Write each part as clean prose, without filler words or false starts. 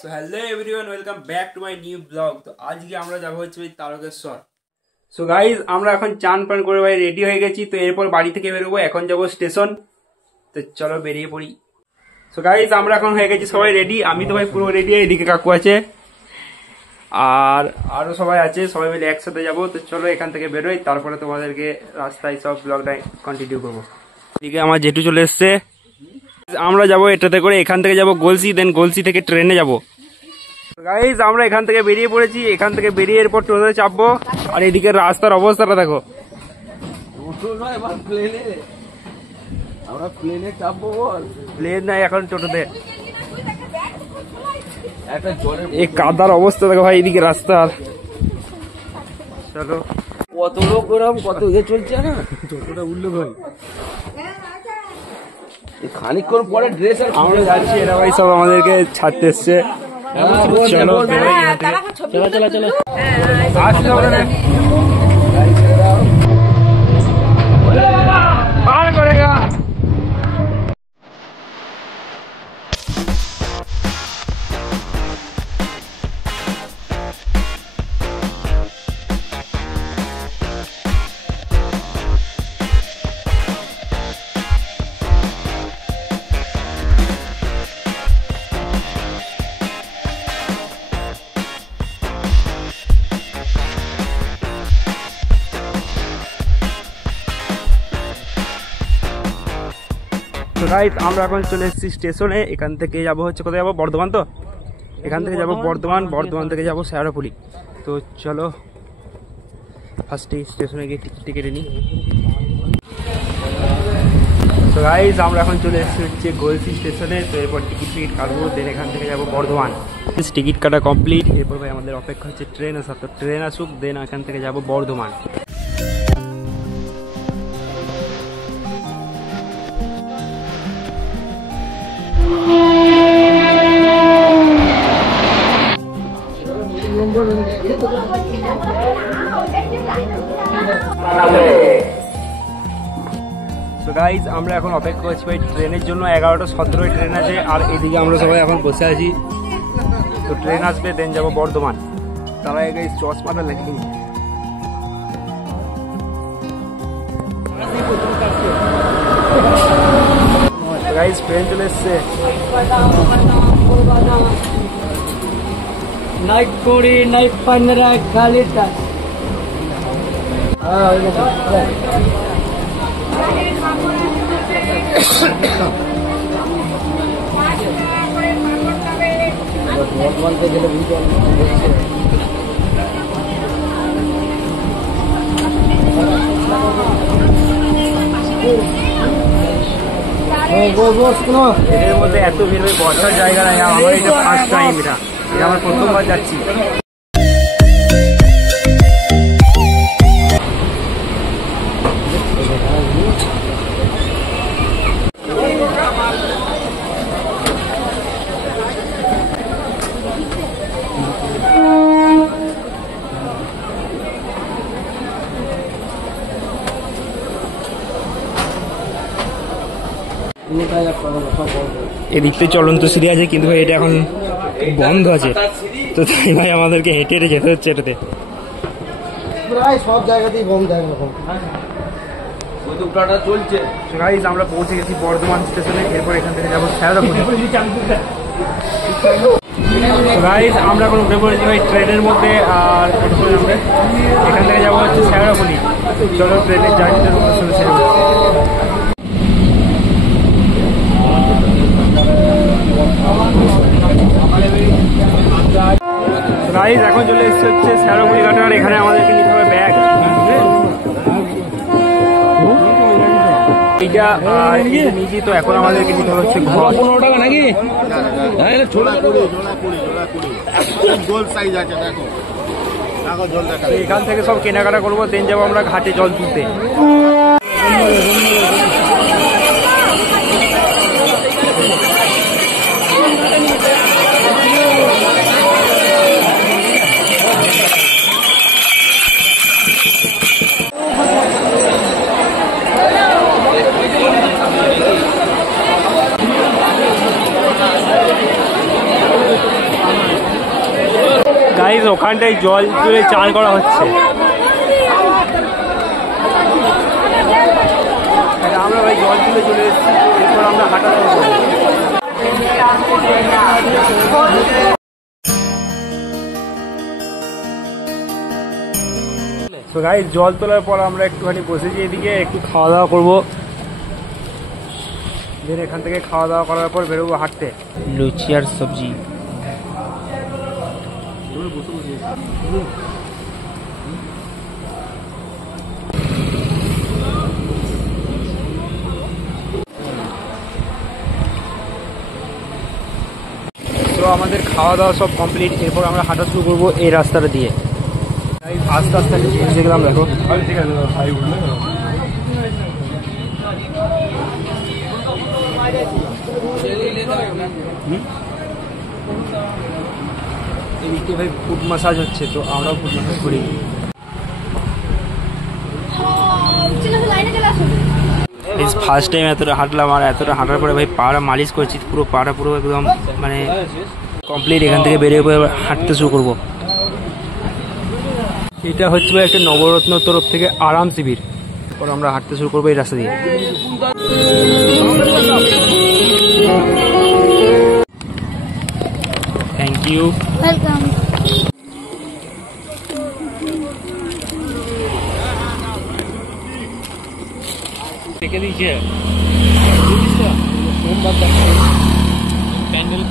So hello everyone, welcome back to my new blog. তো আজকে আমরা যাবো হচ্ছে ওই তারকেশ্বর। সো গাইজ আমরা এখন চান পান করে ভাই রেডি হয়ে গেছি। তো এরপর বাড়ি থেকে বেরোবো, এখন যাবো স্টেশন। তো চলো বেরিয়ে পড়ি। সো গাইজ আমরা এখন হয়ে গেছি সবাই রেডি। আমি তো ভাই পুরো রেডি, এদিকে কাকু আছে আর আরো সবাই আছে, সবাই মিলে একসাথে যাবো। তো চলো এখান থেকে বেরোই, তারপরে তোমাদেরকে রাস্তায় সব ব্লগটা কন্টিনিউ করবো। এদিকে আমার জেঠু চলে এসছে। আমরা যাবো এটাতে করে, এখান থেকে যাবো গলসি, দেন গলসি থেকে ট্রেনে যাবো। গাইজ আমরা এখান থেকে বেরিয়ে পড়েছি, এখান থেকে বেরিয়ে এরপর টোটোতে চাপবো। আর এদিকে রাস্তার অবস্থাটা দেখো। প্লেন নাই, এখন টোটোতে। এই কাদার অবস্থা দেখো ভাই, এদিকে রাস্তার। চলো কত লোক ওরকম কত ইয়ে চলছে না, টোটোটা উঠলো ভাই। খানিকক্ষণ পরে ড্রেস আমরা যাচ্ছি, এরা ভাই সব আমাদেরকে ছাড়তে এসছে। চলো চলো চলো চলো আসলে হবে না। পার করেগা। তো গাইস আমরা এখন চলে এসেছি স্টেশনে। এখান থেকে যাবো হচ্ছে কোথায় যাবো, বর্ধমান। তো এখান থেকে যাবো বর্ধমান, বর্ধমান থেকে যাবো শেওড়াফুলি। তো চলো ফার্স্টে স্টেশনে গিয়ে টিকিট কেটে নিই। তো গাইস আমরা এখন চলে এসেছি হচ্ছে গলসি স্টেশনে। তো এরপর টিকিট কাটবো, দেন এখান থেকে যাবো বর্ধমান। টিকিট কাটা কমপ্লিট। এরপর ভাই আমাদের অপেক্ষা হচ্ছে ট্রেন আসা। তো ট্রেন আসুক, দেন এখান থেকে যাবো বর্ধমান। তো গাইজ আমরা এখন অপেক্ষা করছি ভাই ট্রেনের জন্য। 11টা 17 ট্রেন আছে, আর এদিকে আমরা সবাই এখন বসে আছি। তো ট্রেন আসবে, দেন যাবো বর্ধমান। তারা গাইজ চশমাটা লেগে গাইজ ট্রেন চলে এসছে। নাইট কুড়ি নাইট 15 খালিটা। বলতে গেলে এর মধ্যে এত ভিড় হয়, বসার জায়গা নাই। আমার এটা ফার্স্ট টাইম, এটা আমার প্রথমবার যাচ্ছি। এদিকতে চলন্ত সিঁড়ি আছে, কিন্তু ভাই এটা এখন বন্ধ আছে। তো তাই ভাই আমাদেরকে হেঁটে হেঁটে যেতে হচ্ছে এটাতে। প্রায় সব জায়গাতেই বন্ধ এখন চলছে। গাইজ আমরা পৌঁছে গেছি বর্ধমান স্টেশনে। এরপর এখান থেকে যাবো শেওড়াফুলি। গাইজ আমরা এখন উঠে পড়েছি ভাই ট্রেনের মধ্যে, আর এখান থেকে যাবো হচ্ছে শেওড়াফুলি। চলো ট্রেনের জার্নিটা শুরু ছিল। গাইজ এখন চলে এসছে হচ্ছে শেওড়াফুলি ঘাট, আর এখানে আমাদেরকে নিতে হবে ব্যাগ। এইটা নিয়েছি। তো এখন আমাদেরকে নিতে হচ্ছে ঘর। 15 টাকা নাকি? এখান থেকে সব কেনাকাটা করবো, দেন যাবো আমরা ঘাটে জল তুলতে। গাইস ওখানটায় জল তুলে চান করা হচ্ছে। আমরা ভাই জল তুলে চলে এসেছি, এরপর আমরা হাঁটা করবো। তো গাইস জল তোলার পর আমরা একটুখানি বসেছি এদিকে, একটু খাওয়া দাওয়া করবো। দেন এখান থেকে খাওয়া দাওয়া করার পর বেরোবো হাঁটতে। লুচি আর সবজি। তো আমাদের খাওয়া দাওয়া সব কমপ্লিট, এরপর আমরা হাঁটা শুরু করবো এই রাস্তাটা দিয়ে। আস্তে আস্তে আমি চেঞ্জে গেলাম, দেখো। এদিকে ভাই ফুট মাসাজ হচ্ছে, তো আমরাও ফুট মাসাজ করি। ফার্স্ট টাইম এতটা হাঁটলাম, আর এতটা হাঁটার পরে ভাই পাড়া মালিশ করছি, পুরো পাড়া পুরো একদম মানে কমপ্লিট। এখান থেকে বেরিয়ে পরে হাঁটতে শুরু করবো। এটা হচ্ছে একটা নবরত্ন তরফ থেকে আরাম শিবির। এরপর আমরা হাঁটতে শুরু করবো এই রাস্তা দিয়ে। Thank you, welcome. থেকে দিয়েছে প্যান্ডেল।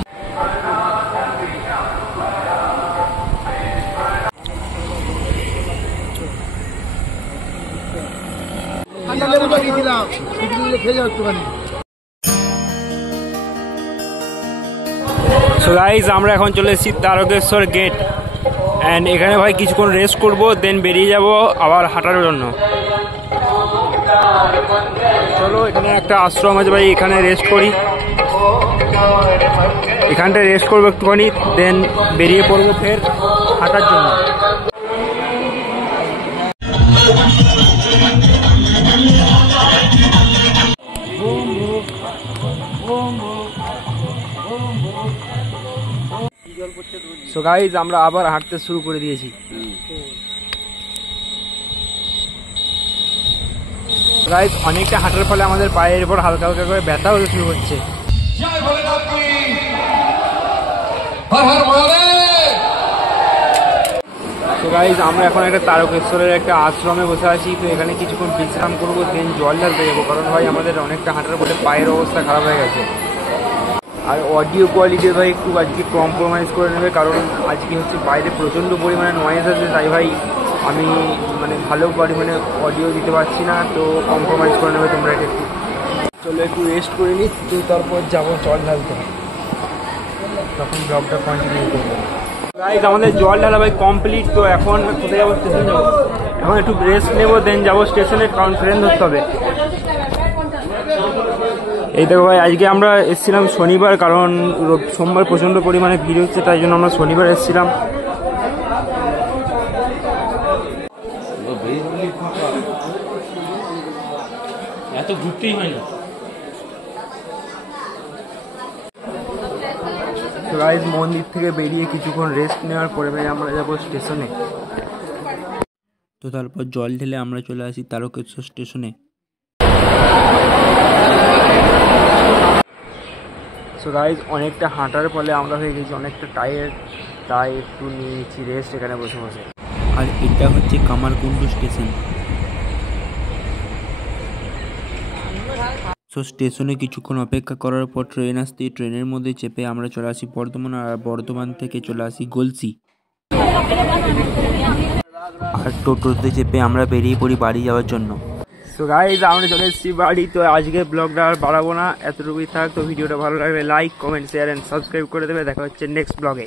সো গাইস আমরা এখন চলে এসেছি তারকেশ্বর গেট, অ্যান্ড এখানে ভাই কিছুক্ষণ রেস্ট করবো, দেন বেরিয়ে যাব আবার হাঁটার জন্য। চলো, এখানে একটা আশ্রম আছে ভাই, এখানে রেস্ট করি। এখানটায় রেস্ট করবো একটুখানি, দেন বেরিয়ে পড়বো ফের হাঁটার জন্য। সো গাইজ আমরা আবার হাঁটতে শুরু করে দিয়েছি। গাইজ অনেকটা হাঁটার ফলে আমাদের পায়ের উপর হালকা হালকা করে ব্যথা হতে শুরু হচ্ছে। তো গাইজ আমরা এখন একটা তারকেশ্বরের একটা আশ্রমে বসে আছি, তো এখানে কিছুক্ষণ বিশ্রাম করবো, দেন জল ঢালতে যাবো, কারণ ভাই আমাদের অনেকটা হাঁটার ফলে পায়ের অবস্থা খারাপ হয়ে গেছে। আর অডিও কোয়ালিটি ভাই একটু আজকে কম্প্রোমাইজ করে নেবে, কারণ আজকে হচ্ছে বাইরে প্রচণ্ড পরিমাণে নয়েজ আছে, তাই ভাই আমি মানে ভালো পরিমাণে অডিও দিতে পারছি না, তো কম্প্রোমাইজ করে নেবে তোমরা এটা একটু। চলো একটু রেস্ট করে নিই, তো তারপর যাবো জল ঢালতে, তখন জবটা কন্টিনিউ করবো। গাইজ আমাদের জল ঢালা ভাই কমপ্লিট, তো এখন কোথায় যাবো? স্টেশন যাবো। এখন একটু রেস্ট নেবো, দেন যাবো স্টেশনে, কারণ ট্রেন ধরতে হবে। এই দেখো ভাই আজকে আমরা এসেছিলাম শনিবার, কারণ সোমবার প্রচণ্ড পরিমাণে ভিড় হচ্ছে, তাই জন্য আমরা শনিবার এসেছিলাম। এত ঘুরতেই হয় না। গাইজ মন্দির থেকে বেরিয়ে কিছুক্ষণ রেস্ট নেওয়ার পরে ভাই আমরা যাবো স্টেশনে। তো তারপর জল ঢেলে আমরা চলে আসি তারকেশ্বর স্টেশনে। সো গাইজ অনেকটা হাঁটার ফলে আমরা হয়ে গেছি অনেকটা টায়ার্ড, তাই একটু নিয়ে নিচ্ছি রেস্ট এখানে বসে বসে। আর এটা হচ্ছে কামারকুণ্ডু স্টেশন। সো স্টেশনে কিছুক্ষণ অপেক্ষা করার পর ট্রেন আসতে, ট্রেনের মধ্যে চেপে আমরা চলে আসি বর্ধমান, আর বর্ধমান থেকে চলে আসি গলসি। আর টোটোতে চেপে আমরা বেরিয়ে পড়ি বাড়ি যাওয়ার জন্য। সো গাইজ আমরা চলে এসেছি বাড়ি। তো আজকে ব্লগটা আর বাড়াবো না, এতটুকুই থাক। তো ভিডিওটা ভালো লাগলে like, comment, share and subscribe করে দেবে। দেখা হচ্ছে নেক্সট ব্লগে।